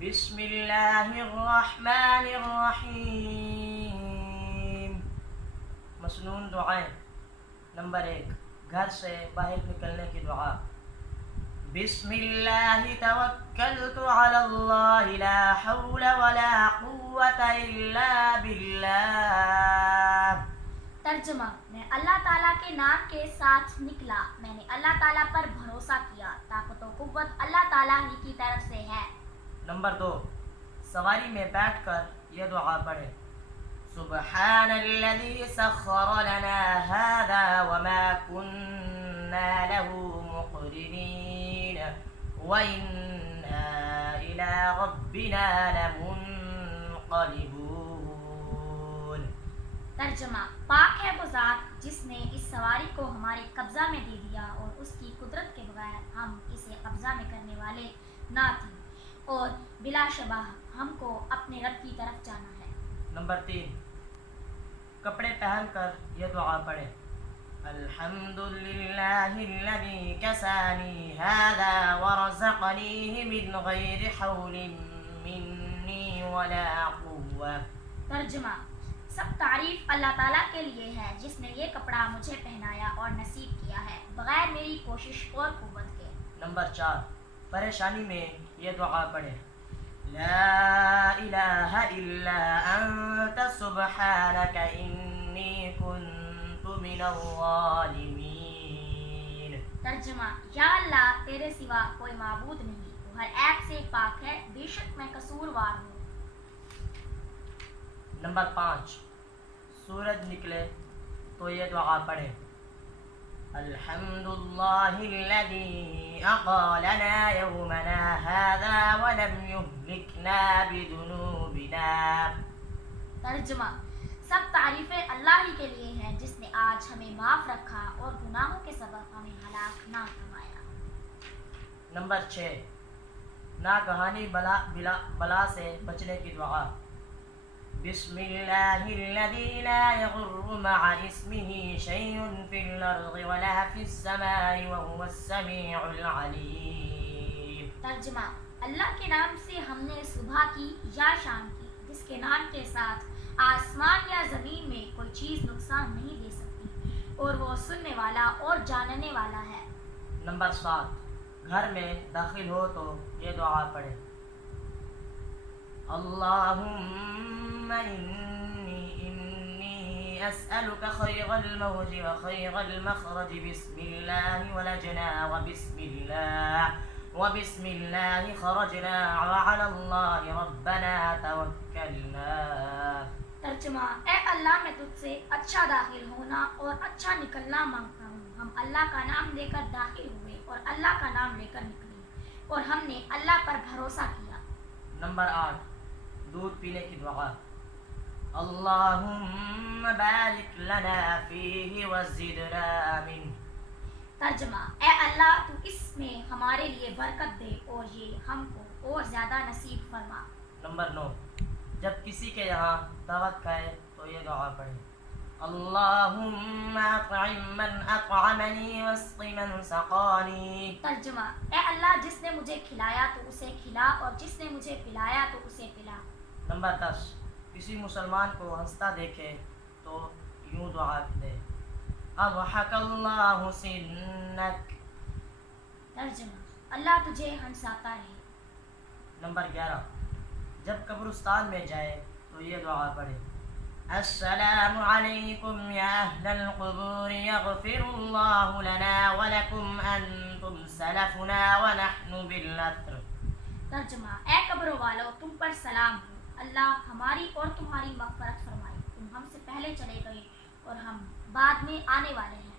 بسم اللہ الرحمن الرحیم۔ مسنون دعائیں۔ نمبر 1، گھر سے باہر نکلنے کی دعا۔ بسم اللہ توکلت علی اللہ لا حول ولا قوة الا باللہ۔ ترجمہ: میں اللہ تعالیٰ کے نام کے ساتھ نکلا، میں نے اللہ تعالیٰ پر بھروسہ کیا، طاقت و قوت اللہ تعالیٰ ہی کی طرف سے ہے۔ نمبر 2، سواری میں بیٹھ کر یہ دعا پڑھیں۔ سبحان الذي سخر لنا هذا وما كنا له مقرنين وإنا إلى ربنا لمنقلبون۔ ترجمہ: پاک ہے وہ ذات جس نے اس سواری کو ہمارے قبضہ میں دے دیا اور اس کی قدرت کے بغیر ہم اسے قبضہ میں کرنے والے نہ تھے، اور بلا شبہ ہم کو اپنے رب کی طرف جانا ہے۔ نمبر 3، کپڑے پہن کر یہ دعا پڑھیں۔ الحمد للہ الذی کسانی هذا ورزقنیہ من غیر حول منی ولا قوة۔ ترجمہ: سب تعریف اللہ تعالیٰ کے لیے ہے جس نے یہ کپڑا مجھے پہنایا اور نصیب کیا ہے بغیر میری کوشش اور قوت کے۔ نمبر 4، پریشانی میں یہ دعا پڑھیں۔ لا الہ الا انت سبحانک انی کنت من الظالمین۔ ترجمہ: یا اللہ، تیرے سوا کوئی معبود نہیں، تو ہر عیب سے پاک ہے، بے شک میں قصوروار ہوں۔ نمبر 5، سورج نکلے تو یہ دعا پڑھیں۔ الحمد للہ الذی اقالنا یومنا هذا ولم یهلکنا بذنوبنا۔ ترجمہ: سب تعریفیں اللہ ہی کے لیے ہیں جس نے آج ہمیں معاف رکھا اور گناہوں کے سبب ہمیں ہلاک نہ فرمایا۔ نمبر 6، ناگہانی بلا سے بچنے کی دعا۔ بسم اللہ الذی لا یضر مع اسمہ شیء فی الارض ولا فی السماء وهو السمیع العلیم۔ ترجمہ: اللہ کے نام سے ہم نے صبح کی یا شام کی، جس کے نام کے ساتھ آسمان یا زمین میں کوئی چیز نقصان نہیں دے سکتی، اور وہ سننے والا اور جاننے والا ہے۔ نمبر 7، گھر میں داخل ہو تو یہ دعا پڑھیں۔ اللہم انی اسألک خیر الموج و خیر المخرج بسم اللہ ولجنا وبسم اللہ خرجنا وعلی اللہ ربنا توکلنا۔ ترجمہ: اے اللہ، میں تجھ سے اچھا داخل ہونا اور اچھا نکلنا مانگتا ہوں۔ ہم اللہ کا نام لے کر داخل ہوئے اور اللہ کا نام لے کر نکلے، اور ہم نے اللہ پر بھروسہ کیا۔ نمبر 8، دودھ پینے کی دعا۔ اللہم بارک لنا فیہ وزدنا منہ۔ ترجمہ: اے اللہ، تو اس میں ہمارے لیے برکت دے اور یہ ہم کو اور زیادہ نصیب فرما۔ نمبر 9، جب کسی کے یہاں دعوت کھائے تو یہ دعا پڑھیں۔ اللہم اطعم من اطعمنی واسق من سقانی۔ ترجمہ: اے اللہ، جس نے مجھے کھلایا تو اسے کھلا، اور جس نے مجھے پلایا تو اسے پلا۔ نمبر 10، کسی مسلمان کو ہنستا دیکھے تو یوں دعا دے۔ اضحک اللہ سنک۔ ترجمہ: اللہ تجھے ہنساتا رہے۔ نمبر 11، جب قبرستان میں جائے تو یہ دعا پڑھے۔ السلام علیکم یا اہل القبور یغفر اللہ لنا ولکم انتم سلفنا ونحن بالاتر۔ ترجمہ: اے قبروں والو، تم پر سلام ہو، اللہ ہماری اور تمہاری مغفرت فرمائے، تم ہم سے پہلے چلے گئے اور ہم بعد میں آنے والے ہیں۔